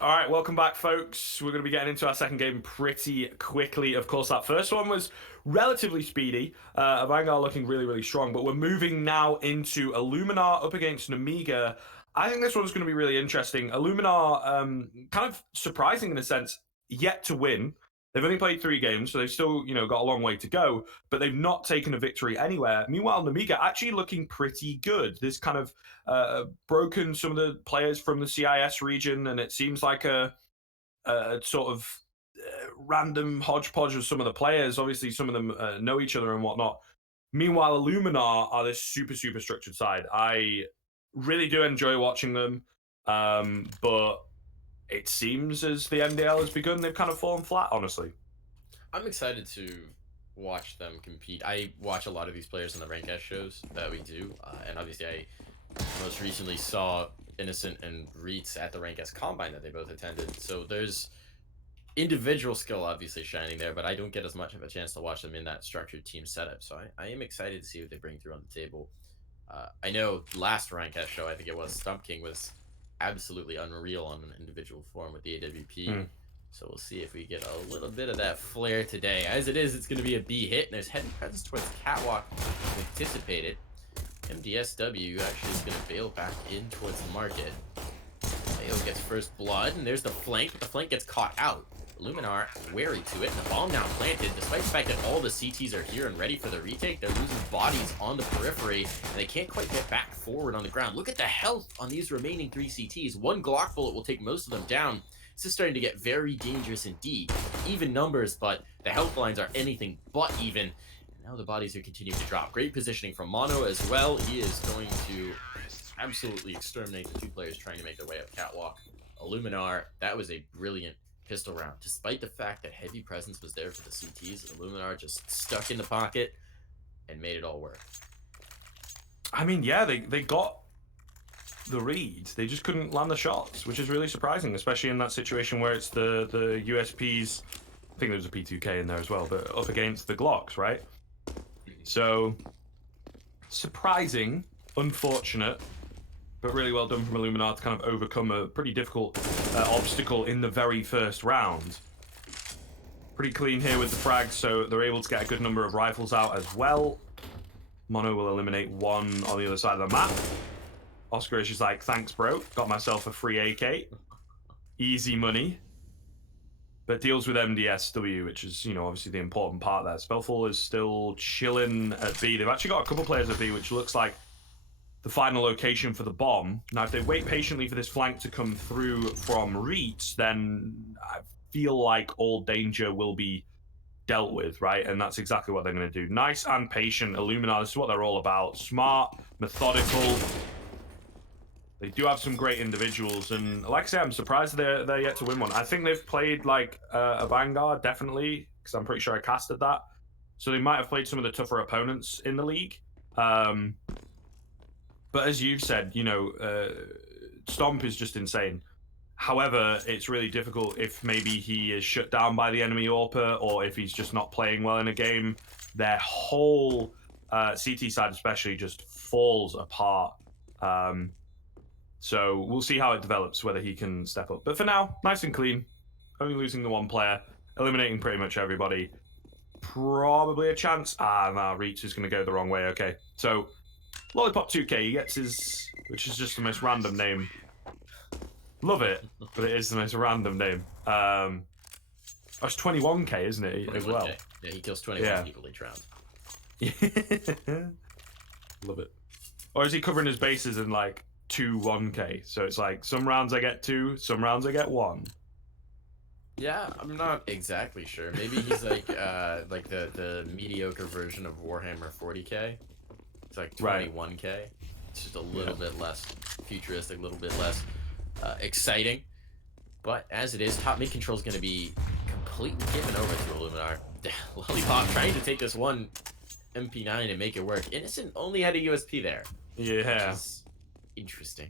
All right, welcome back, folks. We're going to be getting into our second game pretty quickly. Of course, that first one was relatively speedy. Vanguard looking really, really strong, but we're moving now into Illuminar up against Nemiga. I think this one's going to be really interesting. Illuminar, kind of surprising in a sense, yet to win. They've only played 3 games, so they've still, got a long way to go, but they've not taken a victory anywhere. Meanwhile, Nemiga actually looking pretty good. This kind of broken some of the players from the CIS region, and it seems like a sort of random hodgepodge of some of the players. Obviously, some of them know each other and whatnot. Meanwhile, Illuminar are this super, super structured side. I really do enjoy watching them, but it seems as the MDL has begun, they've kind of fallen flat, honestly. I'm excited to watch them compete. I watch a lot of these players in the Ranked shows that we do, and obviously I most recently saw Innocent and Reitz at the Ranked Combine that they both attended. So there's individual skill obviously shining there, but I don't get as much of a chance to watch them in that structured team setup. So I am excited to see what they bring through on the table. I know last Ranked show, I think it was, Stump King was absolutely unreal on an individual form with the AWP. So we'll see if we get a little bit of that flair today. As it is, it's going to be a B hit, and there's heavy presence towards Catwalk anticipated. MDSW actually is going to bail back in towards the market. Leo gets first blood, and there's the flank, but the flank gets caught out. Illuminar wary to it, and the bomb now planted. Despite the fact that all the CTs are here and ready for the retake, they're losing bodies on the periphery, and they can't quite get back forward on the ground. Look at the health on these remaining 3 CTs. One Glock bullet will take most of them down. This is starting to get very dangerous indeed. Even numbers, but the health lines are anything but even. And now the bodies are continuing to drop. Great positioning from Mono as well. He is going to absolutely exterminate the 2 players trying to make their way up Catwalk. Illuminar, that was a brilliant pistol round. Despite the fact that heavy presence was there for the CTs, Illuminar just stuck in the pocket and made it all work. I mean, yeah, they got the reads. They just couldn't land the shots, which is really surprising, especially in that situation where it's the USPs. I think there's a P2K in there as well, but up against the Glocks, right? So, surprising, unfortunate, but really well done from Illuminar to kind of overcome a pretty difficult obstacle in the very first round. Pretty clean here with the frags, so they're able to get a good number of rifles out as well. Mono will eliminate one on the other side of the map. Oscar is just like, thanks, bro. Got myself a free AK. Easy money. But deals with MDSW, which is, obviously the important part there. Spellfall is still chilling at B. They've actually got a couple players at B, which looks like the final location for the bomb. Now, if they wait patiently for this flank to come through from Reach, then I feel like all danger will be dealt with, right? And that's exactly what they're going to do. Nice and patient Illuminar. This is what they're all about. Smart, methodical. They do have some great individuals, and like I say, I'm surprised they're yet to win one. I think they've played like a Vanguard, definitely, because I'm pretty sure I casted that. So they might have played some of the tougher opponents in the league. But as you've said, Stomp is just insane. However, it's really difficult if maybe he is shut down by the enemy AWPer, or if he's just not playing well in a game. Their whole CT side especially just falls apart. So we'll see how it develops, whether he can step up. But for now, nice and clean. Only losing the 1 player, eliminating pretty much everybody. Probably a chance. Nah, Reach is going to go the wrong way. Okay, so Lollipop 2K, he gets his, which is just the most random name. Love it, but it is the most random name. Oh, it's 21K, isn't it, 21K. As well? Yeah, he kills 21 people each round. Love it. Or is he covering his bases in like 2 1K? So it's like some rounds I get 2, some rounds I get 1. Yeah, I'm not exactly sure. Maybe he's like the mediocre version of Warhammer 40K. It's like 21K. Right. It's just a little bit less futuristic, a little bit less exciting. But as it is, top mid control is going to be completely given over to Illuminar. Lollipop trying to take this one MP9 and make it work. Innocent only had a USP there. Yeah. Which is interesting.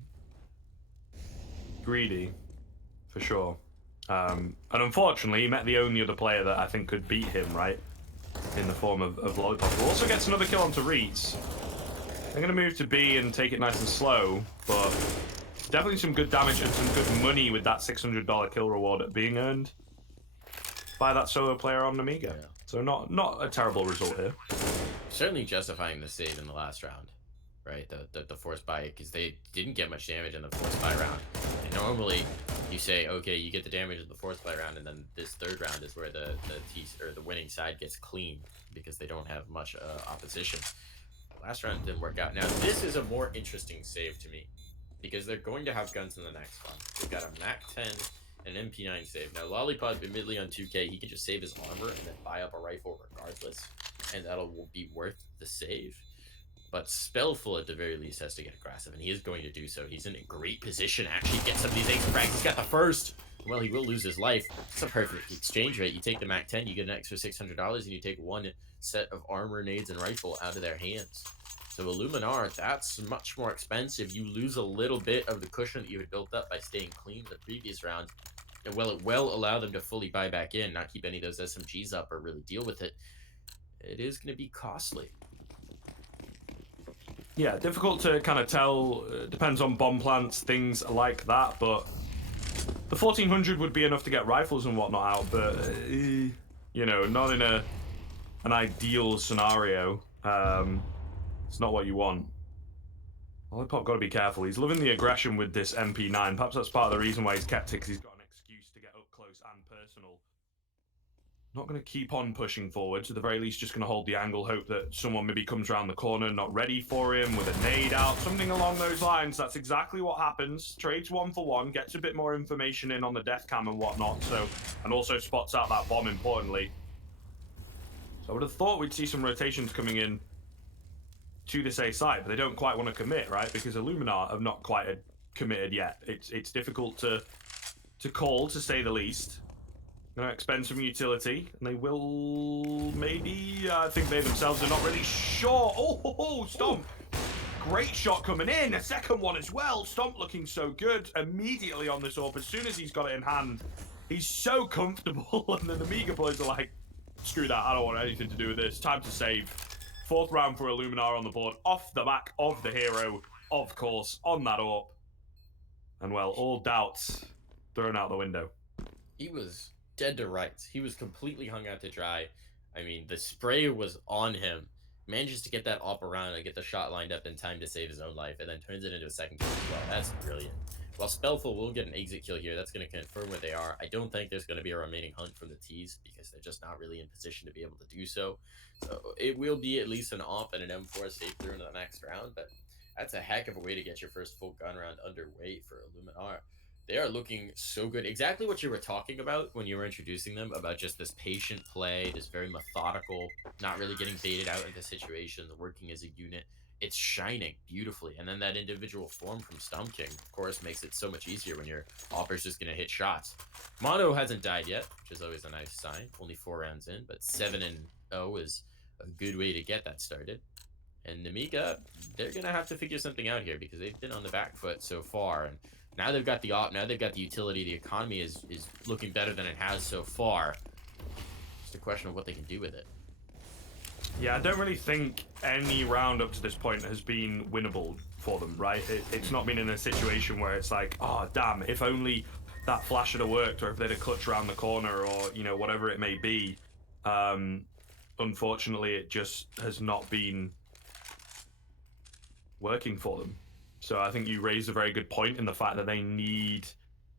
Greedy, for sure. And unfortunately, he met the only other player that I think could beat him, right? In the form of Lollipop. Who also gets another kill onto Reeds. They're going to move to B and take it nice and slow, but definitely some good damage and some good money with that $600 kill reward being earned by that solo player on Nemiga. Yeah. So not a terrible result here. Certainly justifying the save in the last round, right? The force buy, because they didn't get much damage in the force buy round. And normally you say, okay, you get the damage in the force buy round, and then this third round is where the winning side gets clean because they don't have much opposition. Last round didn't work out. Now this is a more interesting save to me because they're going to have guns in the next one. They've got a Mac 10 and an MP9 save. Now Lollipop, admittedly on 2K, he can just save his armor and then buy up a rifle regardless, and that'll be worth the save. But Spellful, at the very least, has to get aggressive, and he is going to do so. He's in a great position to actually get some of these 8 frags. He's got the first. Well, he will lose his life. It's a perfect exchange rate. You take the Mac 10, you get an extra $600, and you take 1 set of armor, nades, and rifle out of their hands. So Illuminar, that's much more expensive. You lose a little bit of the cushion that you had built up by staying clean the previous round. And while it will allow them to fully buy back in, not keep any of those SMGs up or really deal with it, it is going to be costly. Yeah, difficult to kind of tell. Depends on bomb plants, things like that. But the 1400 would be enough to get rifles and whatnot out. But you know, not in an ideal scenario. It's not what you want. Lollipop got to be careful. He's loving the aggression with this MP9. Perhaps that's part of the reason why he's kept it, because he's got an excuse to get up close and personal. Not going to keep on pushing forward. To the very least, just going to hold the angle, hope that someone maybe comes around the corner, not ready for him, with a nade out, something along those lines. That's exactly what happens. Trades 1 for 1, gets a bit more information in on the death cam and whatnot, so, and also spots out that bomb, importantly. So I would have thought we'd see some rotations coming in to this A side, but they don't quite want to commit, right? Because Illuminar have not quite committed yet. It's difficult to call, to say the least. Gonna expend some utility, and they will maybe. I think they themselves are not really sure. Oh, Stomp! Great shot coming in. A second one as well. Stomp looking so good immediately on this AWP. As soon as he's got it in hand, he's so comfortable. And then the Nemiga boys are like, screw that. I don't want anything to do with this. Time to save. 4th round for Illuminar on the board, off the back of the hero, of course, on that AWP. And well, all doubts thrown out the window. He was dead to rights. He was completely hung out to dry. I mean, the spray was on him. Manages to get that AWP around and get the shot lined up in time to save his own life, and then turns it into a second kill as well. That's brilliant. While Spellful will get an exit kill here, that's going to confirm where they are. I don't think there's going to be a remaining hunt from the T's because they're just not really in position to be able to do so. So it will be at least an AWP and an M4 safe through into the next round, but that's a heck of a way to get your first full gun round underway for Illuminar. They are looking so good. Exactly what you were talking about when you were introducing them, about just this patient play, this very methodical, not really getting baited out into situations, working as a unit. It's shining beautifully. And then that individual form from Stomp King, of course, makes it so much easier when your AWPer's just going to hit shots. Mono hasn't died yet, which is always a nice sign. Only 4 rounds in, but 7-0 is a good way to get that started. And Nemiga, they're going to have to figure something out here because they've been on the back foot so far. And now they've got the AWP, now they've got the utility. The economy is looking better than it has so far. Just a question of what they can do with it. Yeah, I don't really think any round up to this point has been winnable for them, right? It's not been in a situation where it's like, oh, damn, if only that flash had worked, or if they'd have clutched around the corner, or, you know, whatever it may be. Unfortunately, it just has not been working for them. So I think you raised a very good point in the fact that they need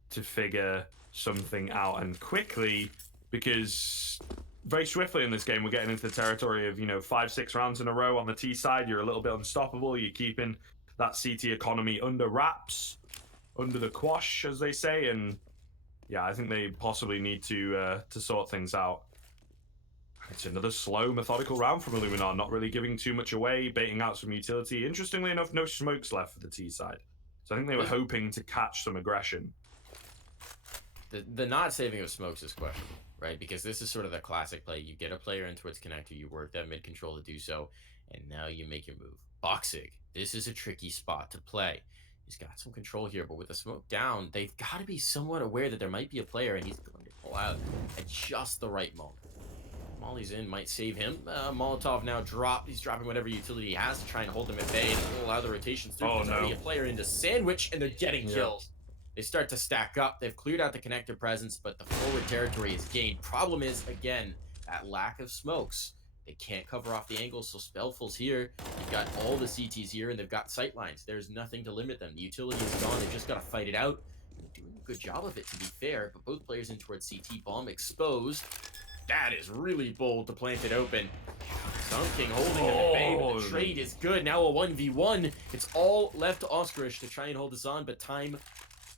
to figure something out, and quickly, because very swiftly in this game we're getting into the territory of, you know, 5-6 rounds in a row on the T side. You're a little bit unstoppable. You're keeping that CT economy under wraps, under the quash, as they say. And yeah, I think they possibly need to sort things out. It's another slow, methodical round from Illuminar, not really giving too much away, baiting out some utility. Interestingly enough, no smokes left for the T side. So I think they were hoping to catch some aggression. The not saving of smokes is questionable, right? Because this is sort of the classic play. You get a player in towards connector, you work that mid control to do so, and now you make your move. Boxig, this is a tricky spot to play. He's got some control here, but with the smoke down, they've got to be somewhat aware that there might be a player, and he's going to pull out at just the right moment. Molly's in, might save him. Molotov now dropped. He's dropping whatever utility he has to try and hold them at bay and allow the rotations through. Oh, There's no. already a player into sandwich, and they're getting kills. They start to stack up. They've cleared out the connector presence, but the forward territory is gained. Problem is, again, that lack of smokes. They can't cover off the angles, so Spellful's here. You've got all the CTs here, and they've got sight lines. There's nothing to limit them. The utility is gone. They've just got to fight it out. They're doing a good job of it, to be fair, but both players in towards CT. Bomb exposed. That is really bold to plant it open. Sun King holding them at bay, but the trade is good. Now a 1v1. It's all left to Oscarish to try and hold this on, but time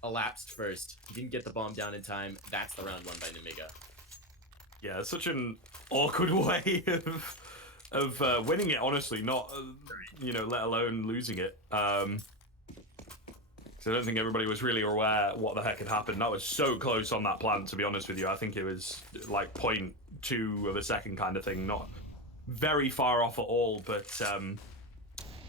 elapsed first. He didn't get the bomb down in time. That's the round won by Nemiga. Yeah, it's such an awkward way of winning it, honestly, not, you know, let alone losing it. So I don't think everybody was really aware what the heck had happened. That was so close on that plant, to be honest with you. I think it was like 0.2 of a second kind of thing, not very far off at all, but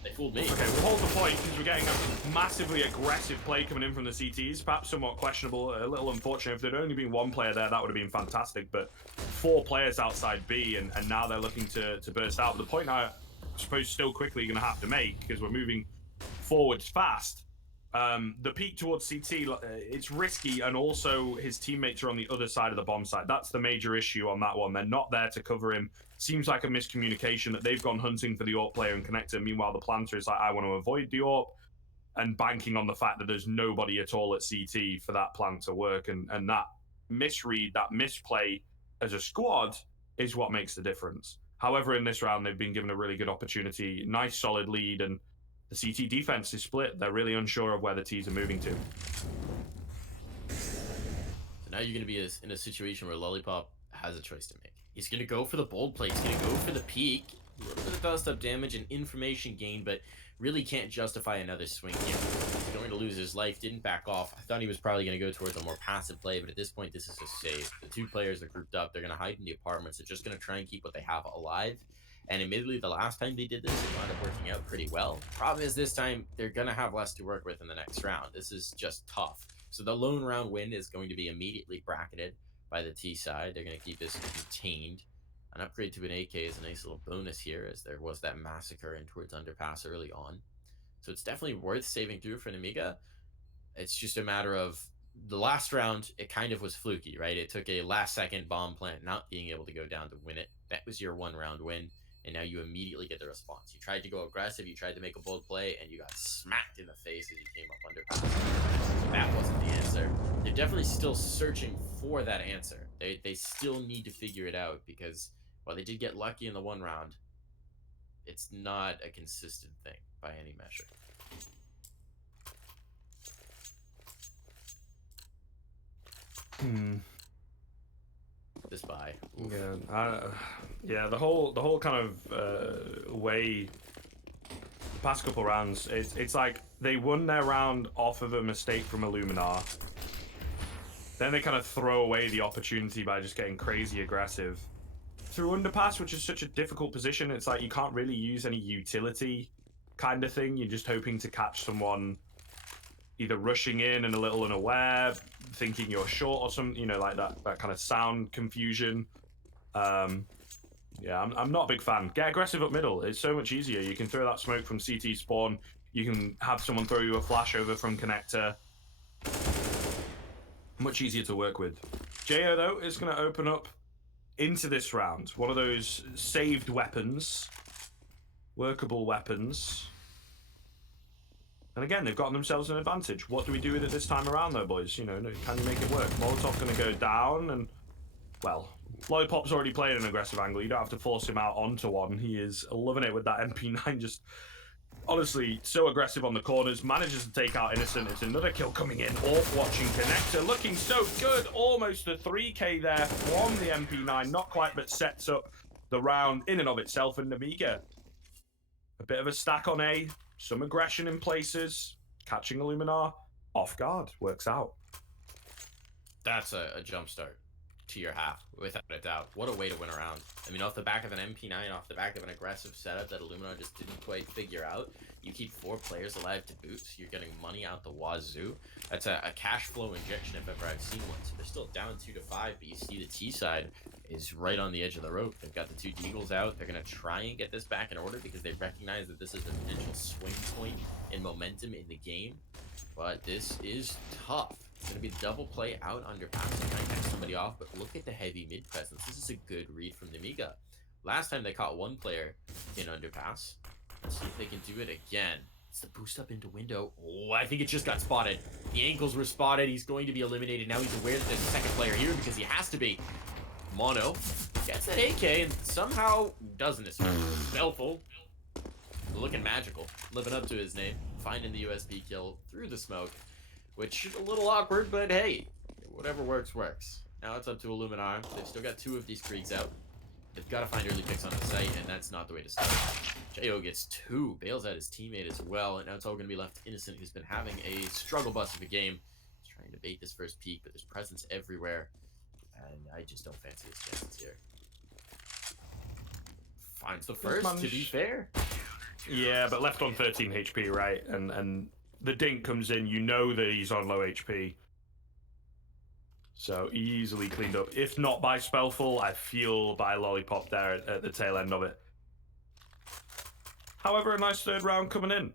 they fooled me. Okay, we'll hold the point because we're getting a massively aggressive play coming in from the CTs. Perhaps somewhat questionable, a little unfortunate. If there'd only been one player there, that would have been fantastic. But 4 players outside B, and now they're looking to burst out. But the point I suppose still quickly going to have to make, because we're moving forwards fast, the peak towards CT, it's risky, and also his teammates are on the other side of the bomb site. That's the major issue on that one. They're not there to cover him. Seems like a miscommunication that they've gone hunting for the AWP player and connector. Meanwhile, the planter is like, I want to avoid the AWP, and banking on the fact that there's nobody at all at CT for that plant to work. And that misread, that misplay as a squad is what makes the difference. However, in this round, they've been given a really good opportunity. Nice, solid lead, and the CT defense is split. They're really unsure of where the T's are moving to. So now you're going to be in a situation where Lollipop has a choice to make. He's going to go for the bold play. He's going to go for the peak. A little bit of dust-up damage and information gain, but really can't justify another swing here. He's going to lose his life. Didn't back off. I thought he was probably going to go towards a more passive play, but at this point, this is a save. The 2 players are grouped up. They're going to hide in the apartments. They're just going to try and keep what they have alive. And admittedly, the last time they did this, it wound up working out pretty well. Problem is, this time, they're going to have less to work with in the next round. This is just tough. So the lone round win is going to be immediately bracketed by the T side. They're going to keep this contained. An upgrade to an AK is a nice little bonus here, as there was that massacre in towards Underpass early on. So it's definitely worth saving through for Nemiga. It's just a matter of the last round, it kind of was fluky, right? It took a last-second bomb plant not being able to go down to win it. That was your 1-round win, and now you immediately get the response. You tried to go aggressive, you tried to make a bold play, and you got smacked in the face as you came up Underpass. So that wasn't the answer. They're definitely still searching for that answer. They still need to figure it out, because while they did get lucky in the 1 round, it's not a consistent thing by any measure. This buy. Yeah, the whole kind of way the past couple rounds, it's like they won their round off of a mistake from Illuminar. Then they kind of throw away the opportunity by just getting crazy aggressive. Through Underpass, which is such a difficult position, it's like you can't really use any utility kind of thing. You're just hoping to catch someone either rushing in and a little unaware, thinking you're short or something, you know, like that kind of sound confusion. Yeah, I'm not a big fan. Get aggressive up middle. It's so much easier. You can throw that smoke from CT spawn. You can have someone throw you a flash over from connector. Much easier to work with. Csgo, though, is going to open up into this round. One of those saved weapons. Workable weapons. And again, they've gotten themselves an advantage. What do we do with it this time around, though, boys? You know, can you make it work? Molotov's going to go down, and, well, Lollipop's already played an aggressive angle. You don't have to force him out onto one. He is loving it with that MP9. Just, honestly, so aggressive on the corners. Manages to take out Innocent. It's another kill coming in. Off watching connector. Looking so good. Almost a 3K there from the MP9. Not quite, but sets up the round in and of itself. And Nemiga, a bit of a stack on A. Some aggression in places. Catching Illuminar off guard. Works out. That's a jump start to your half, without a doubt. What a way to win a round. I mean, off the back of an MP9, off the back of an aggressive setup that Illuminar just didn't quite figure out, you keep 4 players alive to boot, so you're getting money out the wazoo. That's a cash flow injection if ever I've seen one. So they're still down 2-5, but you see the T side, is right on the edge of the rope. They've got the 2 Deagles out. They're going to try and get this back in order because they recognize that this is a potential swing point in momentum in the game. But this is tough. It's going to be a double play out underpass to try and catch somebody off. But look at the heavy mid presence. This is a good read from Nemiga. Last time they caught 1 player in underpass. Let's see if they can do it again. It's the boost up into window. Oh, I think it just got spotted. The ankles were spotted. He's going to be eliminated. Now he's aware that there's a second player here because he has to be. Mono gets that AK and somehow doesn't. It's Spellful. Looking magical. Living up to his name. Finding the USP kill through the smoke. Which is a little awkward, but hey. Whatever works, works. Now it's up to Illuminar. They've still got 2 of these creeks out. They've got to find early picks on the site, and that's not the way to start. Csgo gets 2, bails out his teammate as well, and now it's all going to be left to Innocent, who's been having a struggle bus of a game. He's trying to bait this first peek, but there's presence everywhere, and I just don't fancy his chances here. Finds the first, to be fair. Yeah, but left on 13 HP, right? And the dink comes in, you know that he's on low HP. So easily cleaned up. If not by Spellful, I feel by Lollipop there at the tail end of it. However, a nice 3rd round coming in.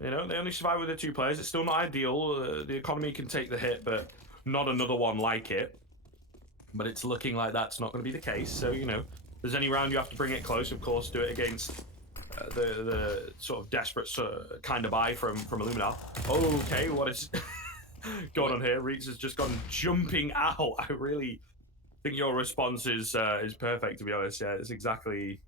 You know, they only survive with the 2 players. It's still not ideal. The economy can take the hit, but not another one like it. But it's looking like that's not going to be the case. So, you know, if there's any round you have to bring it close, of course, do it against the sort of desperate kind of buy from Illuminar. Okay, what is... going on here? Reeks has just gone jumping out. I really think your response is perfect, to be honest. Yeah, it's exactly...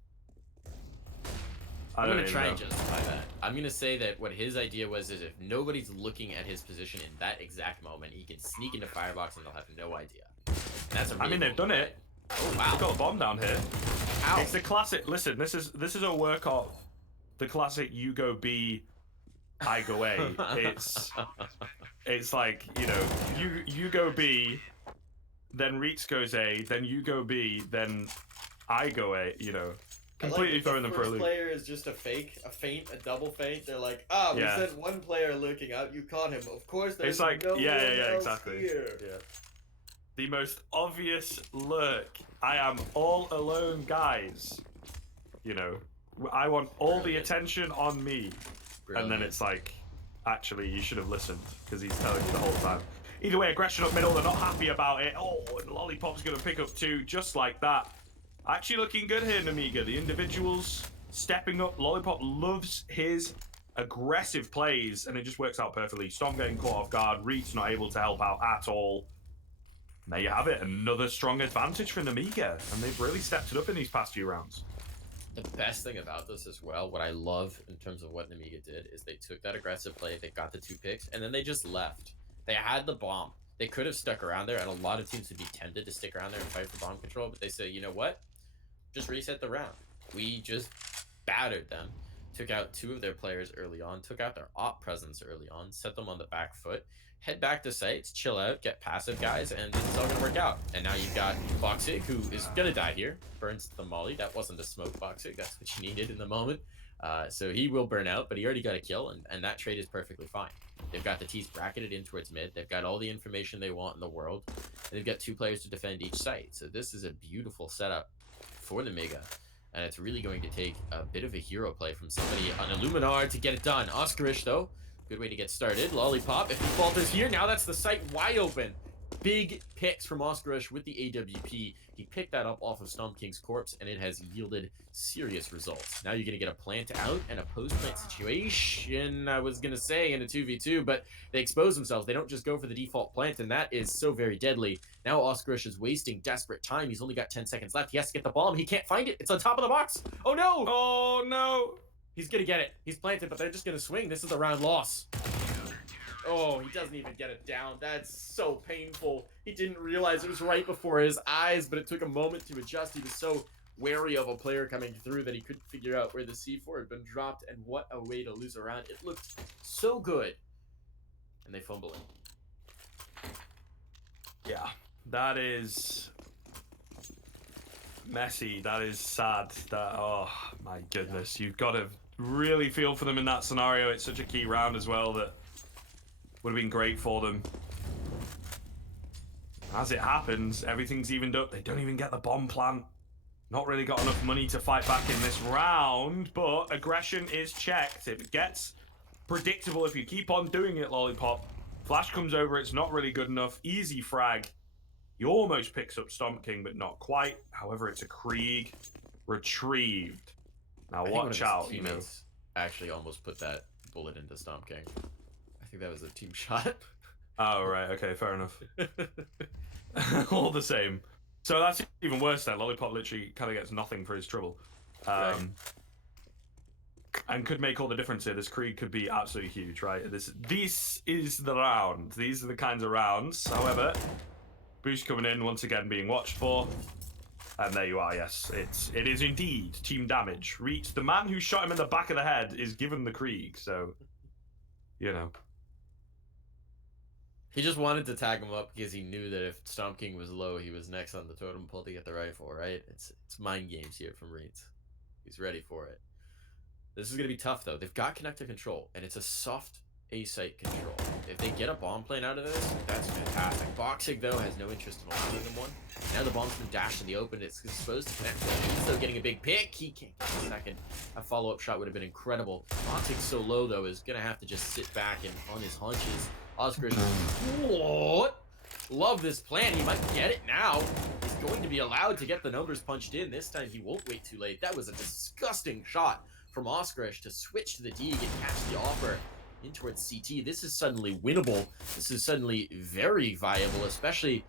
I'm going to try and justify that. I'm going to say that what his idea was is if nobody's looking at his position in that exact moment, he can sneak into Firebox and they'll have no idea. And that's a really I mean, they've done it. Oh, wow. They've got a bomb down here. Ow. It's the classic... Listen, this is a work of the classic you go B, I go A. It's like, you know, you go B, then Reeks goes A, then you go B, then I go A, you know. Completely throwing them for a loop. The first player is just a feint, a double feint. They're like, we sent 1 player looking out, you caught him. Of course there's no one else exactly. here. Yeah. The most obvious lurk. I am all alone, guys. You know, I want all the attention on me. Brilliant. And then it's like, actually, you should have listened, because he's telling you the whole time. Either way, aggression up middle, they're not happy about it. Oh, and Lollipop's going to pick up 2, just like that. Actually looking good here, Nemiga. The individuals stepping up. Lollipop loves his aggressive plays, and it just works out perfectly. Stomp getting caught off guard. Reed's not able to help out at all. And there you have it. Another strong advantage for Nemiga, and they've really stepped it up in these past few rounds. The best thing about this as well, what I love in terms of what Nemiga did, is they took that aggressive play, they got the 2 picks, and then they just left. They had the bomb. They could have stuck around there, and a lot of teams would be tempted to stick around there and fight for bomb control, but they said, you know what? Just reset the round. We just battered them, took out 2 of their players early on, took out their op presence early on, set them on the back foot, head back to sites, chill out, get passive guys, and this is all gonna work out. And now you've got Boxic, who is gonna die here. Burns the molly. That wasn't a smoke, Boxic. That's what you needed in the moment. So he will burn out, but he already got a kill, and that trade is perfectly fine. They've got the T's bracketed in towards mid. They've got all the information they want in the world. And they've got 2 players to defend each site. So this is a beautiful setup for Nemiga. And it's really going to take a bit of a hero play from somebody on Illuminar to get it done. Oscarish, though, good way to get started. Lollipop, if he falters here, now that's the site wide open. Big picks from Oscarish with the AWP. He picked that up off of Stomp King's corpse, and it has yielded serious results. Now you're going to get a plant out and a post-plant situation, I was going to say, in a 2v2, but they expose themselves. They don't just go for the default plant, and that is so very deadly. Now Oscarish is wasting desperate time. He's only got 10 seconds left. He has to get the bomb. He can't find it. It's on top of the box. Oh, no! Oh, no! He's going to get it. He's planted, but they're just going to swing. This is a round loss. Oh, he doesn't even get it down. That's so painful. He didn't realize it was right before his eyes, but it took a moment to adjust. He was so wary of a player coming through that he couldn't figure out where the C4 had been dropped, and what a way to lose a round. It looked so good. And they fumble it. Yeah, that is messy. That is sad. That, oh, my goodness. You've got to really feel for them in that scenario. It's such a key round as well that would have been great for them. As it happens, everything's evened up. They don't even get the bomb plant. Not really got enough money to fight back in this round, but aggression is checked. It gets predictable if you keep on doing it, Lollipop. Flash comes over, it's not really good enough. Easy frag. He almost picks up Stomp King, but not quite. However, it's a Krieg retrieved. Now watch out, you know. Actually almost put that bullet into Stomp King. I think that was a team shot. Oh, right, okay, fair enough. All the same. So that's even worse then. Lollipop literally kind of gets nothing for his trouble. Right. And could make all the difference here. This Krieg could be absolutely huge, right? This is the round. These are the kinds of rounds. However, boost coming in, once again being watched for. And there you are, yes. It is indeed team damage. Reach. The man who shot him in the back of the head is given the Krieg, so, you know. He just wanted to tag him up because he knew that if Stomp King was low, he was next on the totem pole to get the rifle, right? It's mind games here from Reeds. He's ready for it. This is going to be tough, though. They've got connected control, and it's a soft A-site control. If they get a bomb plane out of this, that's fantastic. Boxing, though, has no interest in allowing them one. Now the bomb's been dashed in the open. It's supposed to connect. He's still getting a big pick. He can't get a second. A follow-up shot would have been incredible. Boxing so low, though, is going to have to just sit back and on his haunches. Oscar, what? Love this plan. He might get it now. He's going to be allowed to get the numbers punched in. This time he won't wait too late. That was a disgusting shot from Oskarish to switch to the Dig and catch the offer in towards CT. This is suddenly winnable. This is suddenly very viable, especially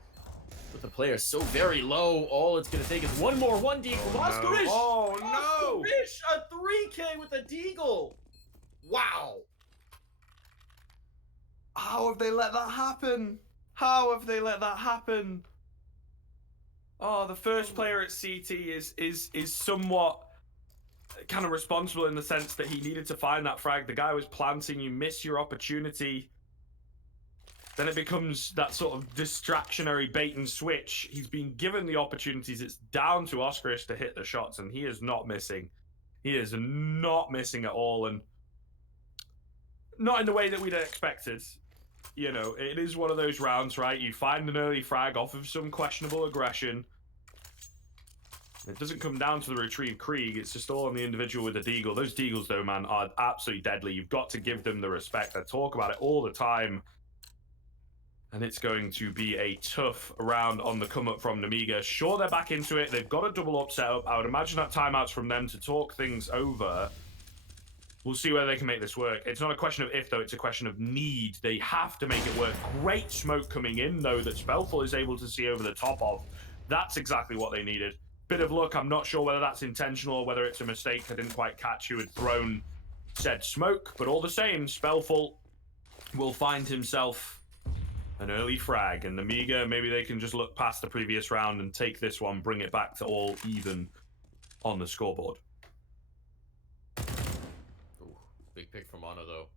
with the player so very low. All it's going to take is one more 1D from Oskarish. Oh, no. Oskarish, a 3K with a Deagle. Wow. How have they let that happen? How have they let that happen? Oh, the first player at CT is somewhat kind of responsible in the sense that he needed to find that frag. The guy was planting, you miss your opportunity. Then it becomes that sort of distractionary bait and switch. He's been given the opportunities. It's down to Oskarish to hit the shots, and he is not missing. He is not missing at all, and not in the way that we'd expected. You know, it is one of those rounds, right? You find an early frag off of some questionable aggression. It doesn't come down to the retrieved Krieg. It's just all on the individual with the Deagle. Those Deagles, though, man, are absolutely deadly. You've got to give them the respect. I talk about it all the time. And it's going to be a tough round on the come-up from Nemiga. Sure, they're back into it. They've got a double-up setup. I would imagine that timeouts from them to talk things over. We'll see whether they can make this work. It's not a question of if, though. It's a question of need. They have to make it work. Great smoke coming in, though, that Spellful is able to see over the top of. That's exactly what they needed. Bit of luck. I'm not sure whether that's intentional or whether it's a mistake. I didn't quite catch who had thrown said smoke. But all the same, Spellful will find himself an early frag. And Nemiga, maybe they can just look past the previous round and take this one, bring it back to all even on the scoreboard. Big pick from Mono, though.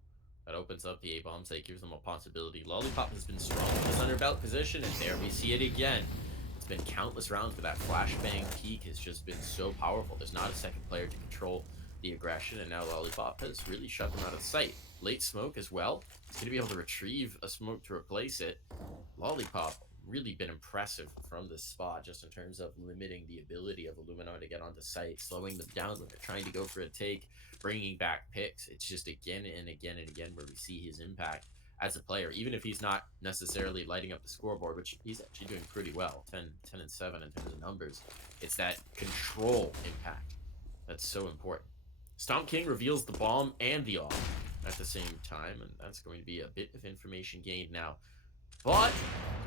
That opens up the A-bomb site, gives them a possibility. Lollipop has been strong in this underbelt position, and there we see it again. It's been countless rounds where that flashbang peak has just been so powerful. There's not a second player to control the aggression, and now Lollipop has really shut them out of sight. Late smoke as well. He's going to be able to retrieve a smoke to replace it. Lollipop really been impressive from this spot, just in terms of limiting the ability of Illuminar to get onto site, slowing them down when they're trying to go for a take, bringing back picks. It's just again and again and again where we see his impact as a player, even if he's not necessarily lighting up the scoreboard, which he's actually doing pretty well, 10 and 7 in terms of numbers. It's that control impact that's so important. Stomp King reveals the bomb and the off at the same time, and that's going to be a bit of information gained now. But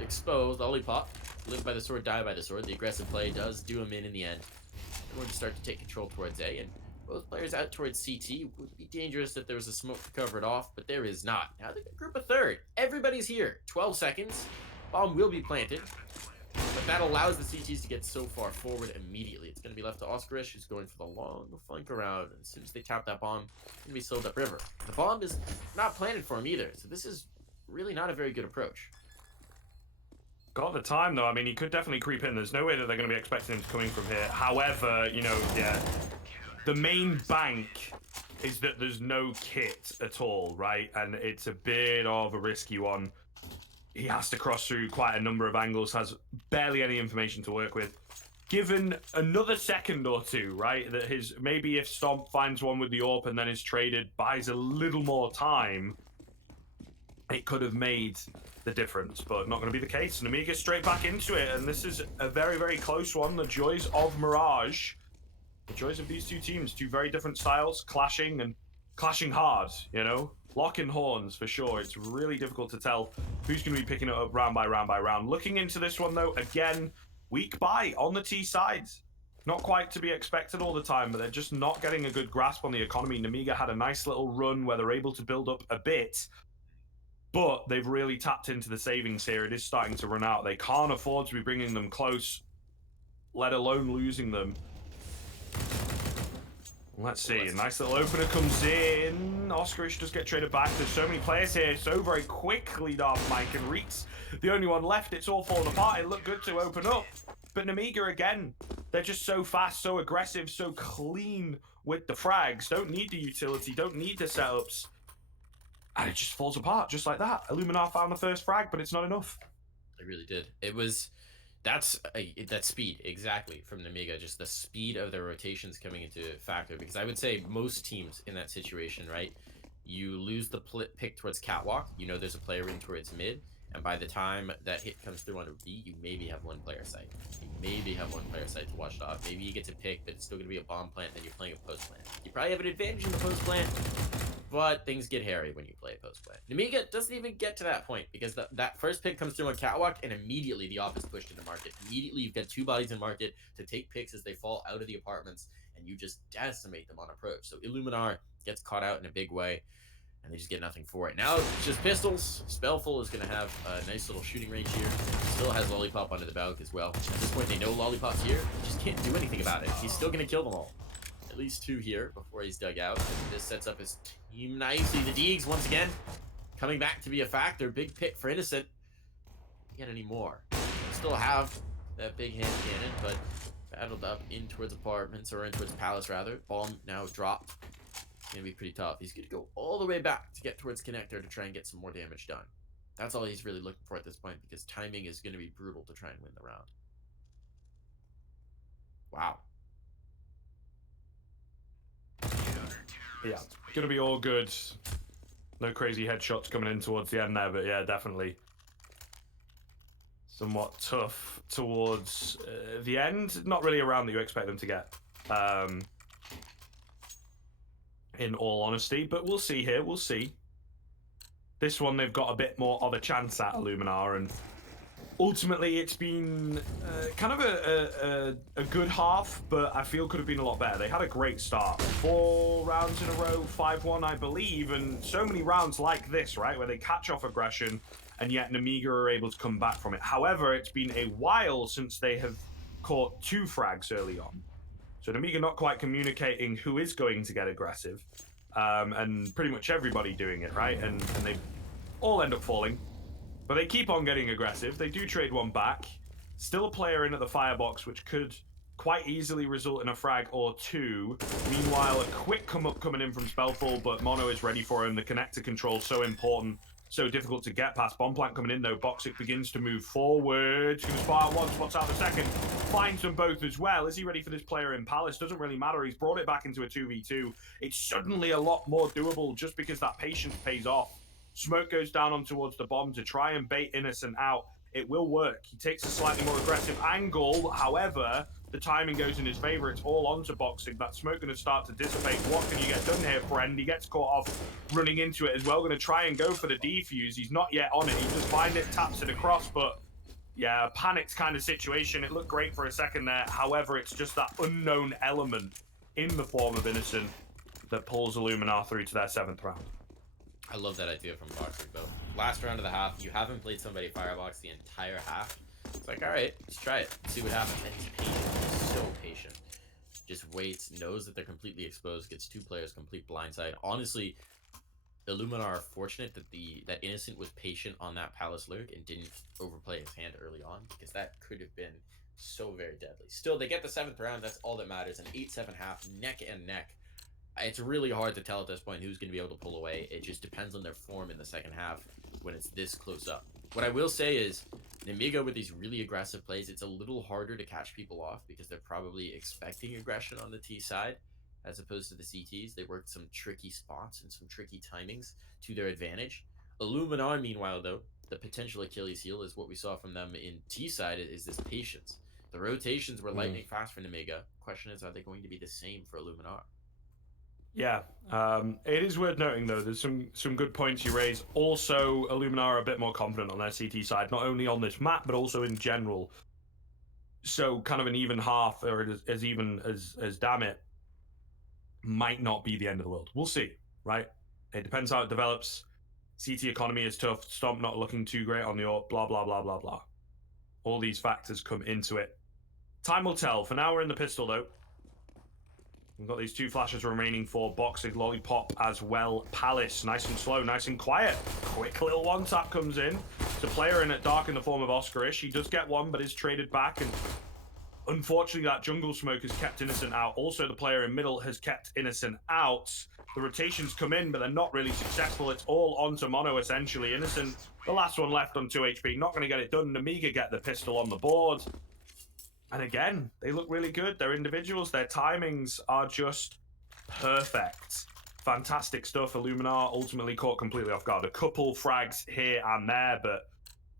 exposed, Lollipop, live by the sword, die by the sword. The aggressive play does do him in the end. They're going to start to take control towards A, and both players out towards CT. Would be dangerous if there was a smoke to cover it off, but there is not. Now they're going to group a third. Everybody's here. 12 seconds. Bomb will be planted, but that allows the CTs to get so far forward immediately. It's going to be left to Oskarish, who's going for the long flank around. And as soon as they tap that bomb, it's going to be slowed up river. The bomb is not planted for him either, so this is really not a very good approach. Got the time, though. I mean, he could definitely creep in. There's no way that they're going to be expecting him coming from here. However, you know, yeah, the main bank is that there's no kit at all, right? And it's a bit of a risky one. he has to cross through quite a number of angles, has barely any information to work with. Given another second or two, right, that maybe if Stomp finds one with the AWP and then is traded, buys a little more time, it could have made the difference, but not going to be the case. Nemiga straight back into it, and this is a very, very close one. The joys of Mirage, the joys of these two teams, two very different styles, clashing and clashing hard, you know? Locking horns for sure. It's really difficult to tell who's going to be picking it up round by round by round. Looking into this one though, again, weak buy on the T side. Not quite to be expected all the time, but they're just not getting a good grasp on the economy. Nemiga had a nice little run where they're able to build up a bit, but they've really tapped into the savings here. It is starting to run out. They can't afford to be bringing them close, let alone losing them. Let's see. A nice little opener comes in. Oscarish does get traded back. There's so many players here so very quickly. Darth Mike and Reeks, the only one left. It's all falling apart. It looked good to open up. But Nemiga, again, they're just so fast, so aggressive, so clean with the frags. Don't need the utility. Don't need the setups. And it just falls apart just like that. Illuminar found the first frag, but it's not enough. It really did. It was... that speed, exactly, from Nemiga. Just the speed of their rotations coming into factor. Because I would say most teams in that situation, right? You lose the pick towards catwalk. You know there's a player in towards mid. And by the time that hit comes through onto B, you maybe have one player site. You maybe have one player site to watch it off. Maybe you get to pick, but it's still going to be a bomb plant, then you're playing a post plant. You probably have an advantage in the post plant, but things get hairy when you play a post plant. Nemiga doesn't even get to that point because that first pick comes through on catwalk, and immediately the op is pushed into market. Immediately you've got two bodies in market to take picks as they fall out of the apartments, and you just decimate them on approach. So Illuminar gets caught out in a big way, and they just get nothing for it. Now it's just pistols. Spellful is going to have a nice little shooting range here. Still has Lollipop under the Valk as well. At this point, they know Lollipop's here. Just can't do anything about it. He's still going to kill them all. At least two here before he's dug out. And this sets up his team nicely. The Deegs, once again, coming back to be a factor. Big pick for Innocent. Get any more. Still have that big hand cannon, but battled up in towards apartments, or in towards palace, rather. Bomb now dropped. Gonna be pretty tough. He's gonna go all the way back to get towards connector to try and get some more damage done. That's all he's really looking for at this point, because timing is gonna be brutal to try and win the round. Wow. Yeah, gonna be all good. No crazy headshots coming in towards the end there, but yeah, definitely somewhat tough towards the end. Not really a round that you expect them to get. In all honesty, but we'll see here. We'll see. This one they've got a bit more of a chance at, Illuminar, and ultimately it's been kind of a good half, but I feel could have been a lot better. They had a great start. 4 rounds in a row, 5-1, I believe, and so many rounds like this, right, where they catch off aggression, and yet Nemiga are able to come back from it. However, it's been a while since they have caught 2 frags early on. So Nemiga not quite communicating who is going to get aggressive, and pretty much everybody doing it, right? And they all end up falling. But they keep on getting aggressive. They do trade one back. Still a player in at the firebox, which could quite easily result in a frag or 2. Meanwhile, a quick come up coming in from Spellful, but Mono is ready for him. The connector control so important. So difficult to get past. Bomb plant coming in though. Boxic begins to move forward. He's going to spot out one, spots out the second. Finds them both as well. Is he ready for this player in Palace? Doesn't really matter. He's brought it back into a 2v2. It's suddenly a lot more doable just because that patience pays off. Smoke goes down on towards the bomb to try and bait Innocent out. It will work. He takes a slightly more aggressive angle. However, the timing goes in his favor. It's all onto Boxing. That smoke going to start to dissipate. What can you get done here, friend? He gets caught off running into it as well. Going to try and go for the defuse. He's not yet on it. He just finds it, taps it across, but yeah, panicked kind of situation. It looked great for a second there. However, it's just that unknown element in the form of Innocent that pulls Illuminar through to their 7th round. I love that idea from Boxing, though. Last round of the half, you haven't played somebody firebox the entire half. It's like, all right, let's try it. See what happens. And he's patient. He's so patient. Just waits, knows that they're completely exposed, gets 2 players complete blindside. Honestly, Illuminar are fortunate that that Innocent was patient on that Palace lurk and didn't overplay his hand early on, because that could have been so very deadly. Still, they get the 7th round. That's all that matters. An 8-7 half, neck and neck. It's really hard to tell at this point who's going to be able to pull away. It just depends on their form in the second half when it's this close up. What I will say is, Nemiga with these really aggressive plays, it's a little harder to catch people off because they're probably expecting aggression on the T side as opposed to the CTs. They worked some tricky spots and some tricky timings to their advantage. Illuminar, meanwhile, though, the potential Achilles heel is what we saw from them in T side is this patience. The rotations were lightning fast for Nemiga. Question is, are they going to be the same for Illuminar? Yeah, it is worth noting though. There's some good points you raise. Also, Illuminar are a bit more confident on their CT side, not only on this map but also in general. So, kind of an even half, or as even as damn it, might not be the end of the world. We'll see, right? It depends how it develops. CT economy is tough. Stomp not looking too great on the AWP. Blah blah blah blah blah. All these factors come into it. Time will tell. For now, we're in the pistol though. We've got these 2 flashes remaining for Boxing, Lollipop as well. Palace, nice and slow, nice and quiet. Quick little one-tap comes in. It's a player in at dark in the form of Oscarish. He does get one, but is traded back. And unfortunately, that jungle smoke has kept Innocent out. Also, the player in middle has kept Innocent out. The rotations come in, but they're not really successful. It's all onto Mono, essentially. Innocent, the last one left on 2 HP. Not going to get it done. Nemiga get the pistol on the board. And again, they look really good. They're individuals. Their timings are just perfect. Fantastic stuff. Illuminar ultimately caught completely off guard. A couple frags here and there, but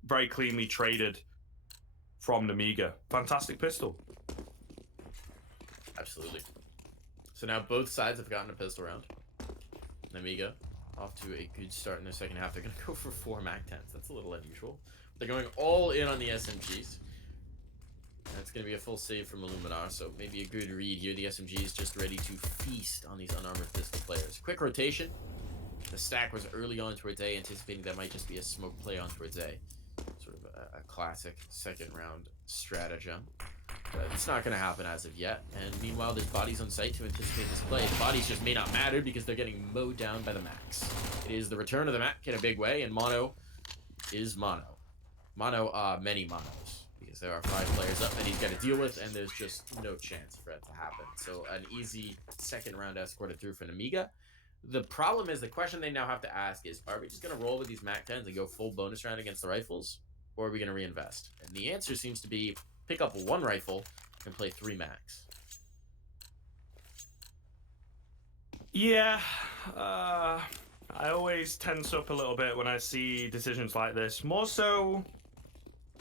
very cleanly traded from Nemiga. Fantastic pistol. Absolutely. So now both sides have gotten a pistol round. Nemiga off to a good start in the second half. They're going to go for 4 MAC-10s. That's a little unusual. They're going all in on the SMGs. That's going to be a full save from Illuminar, so maybe a good read here. The SMG is just ready to feast on these unarmored pistol players. Quick rotation. The stack was early on towards A, anticipating that might just be a smoke play on towards A. Sort of a classic second round stratagem. But it's not going to happen as of yet. And meanwhile, there's bodies on site to anticipate this play. The bodies just may not matter because they're getting mowed down by the Max. It is the return of the Mac in a big way, and Mono is Mono. Mono, many Monos. Because there are 5 players up that he's got to deal with, and there's just no chance for it to happen. So an easy second round escorted through for Nemiga. The problem is, the question they now have to ask is, are we just going to roll with these MAC-10s and go full bonus round against the rifles? Or are we going to reinvest? And the answer seems to be, pick up 1 rifle and play 3 Macs. Yeah, I always tense up a little bit when I see decisions like this. More so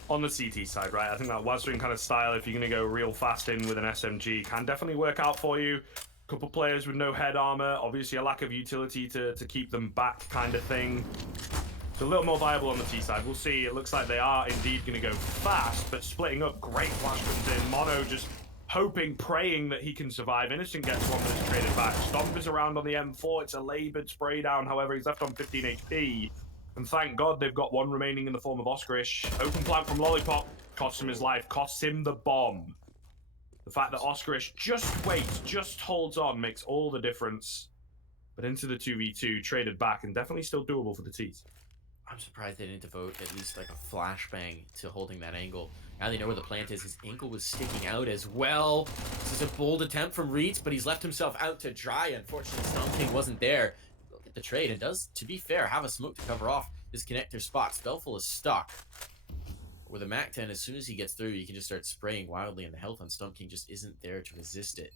on the CT side, right? I think that Wazwing kind of style, if you're going to go real fast in with an SMG, can definitely work out for you. A couple players with no head armor, obviously a lack of utility to keep them back kind of thing. It's a little more viable on the T side. We'll see. It looks like they are indeed going to go fast, but splitting up, great flash comes in. Mono just hoping, praying that he can survive. Innocent gets one, but it's traded back. Stomp is around on the M4. It's a labored spray down. However, he's left on 15 HP. And thank God they've got one remaining in the form of Oscarish. Open plant from Lollipop. Costs him his life. Costs him the bomb. The fact that Oscarish just waits, just holds on, makes all the difference. But into the 2v2, traded back, and definitely still doable for the T's. I'm surprised they didn't devote at least like a flashbang to holding that angle. Now they know where the plant is. His ankle was sticking out as well. This is a bold attempt from Reeds, but he's left himself out to dry. Unfortunately, Stomp King wasn't there. Look at the trade. It does, to be fair, have a smoke to cover off this connector spot. Spellful is stuck. With a MAC-10, as soon as he gets through, you can just start spraying wildly, and the health on Stomp King just isn't there to resist it.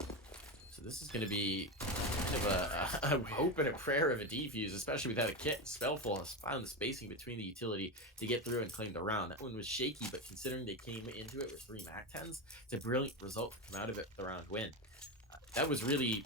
So this is going to be kind of a hope and a prayer of a defuse, especially without a kit. Spellful has found the spacing between the utility to get through and claim the round. That one was shaky, but considering they came into it with 3 MAC-10s, it's a brilliant result to come out of it with the round win. That was really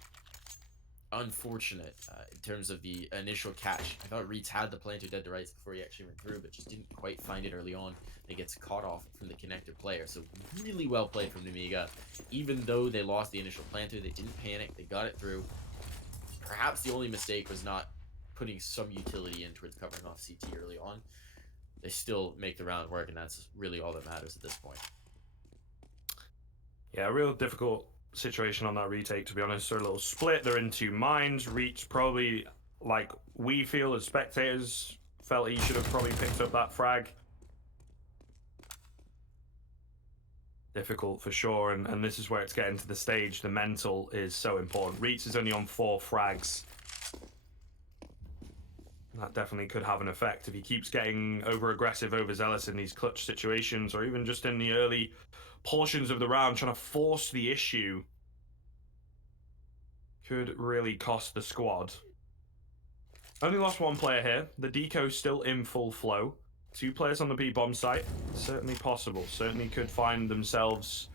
unfortunate in terms of the initial catch. I thought Reeds had the planter dead to rights before he actually went through, but just didn't quite find it early on. It gets caught off from the connector player. So really well played from Nemiga. Even though they lost the initial planter, they didn't panic. They got it through. Perhaps the only mistake was not putting some utility in towards covering off CT early on. They still make the round work, and that's really all that matters at this point. Yeah, real difficult situation on that retake, to be honest. They're a little split. They're in 2 minds. Reach probably, like we feel as spectators, felt he should have probably picked up that frag. Difficult for sure, and this is where it's getting to the stage. The mental is so important. Reach is only on 4 frags. That definitely could have an effect if he keeps getting over-aggressive, overzealous in these clutch situations, or even just in the early portions of the round, trying to force the issue. Could really cost the squad. Only lost one player here. The deco's still in full flow. 2 players on the B-bomb site. Certainly possible. Certainly could find themselves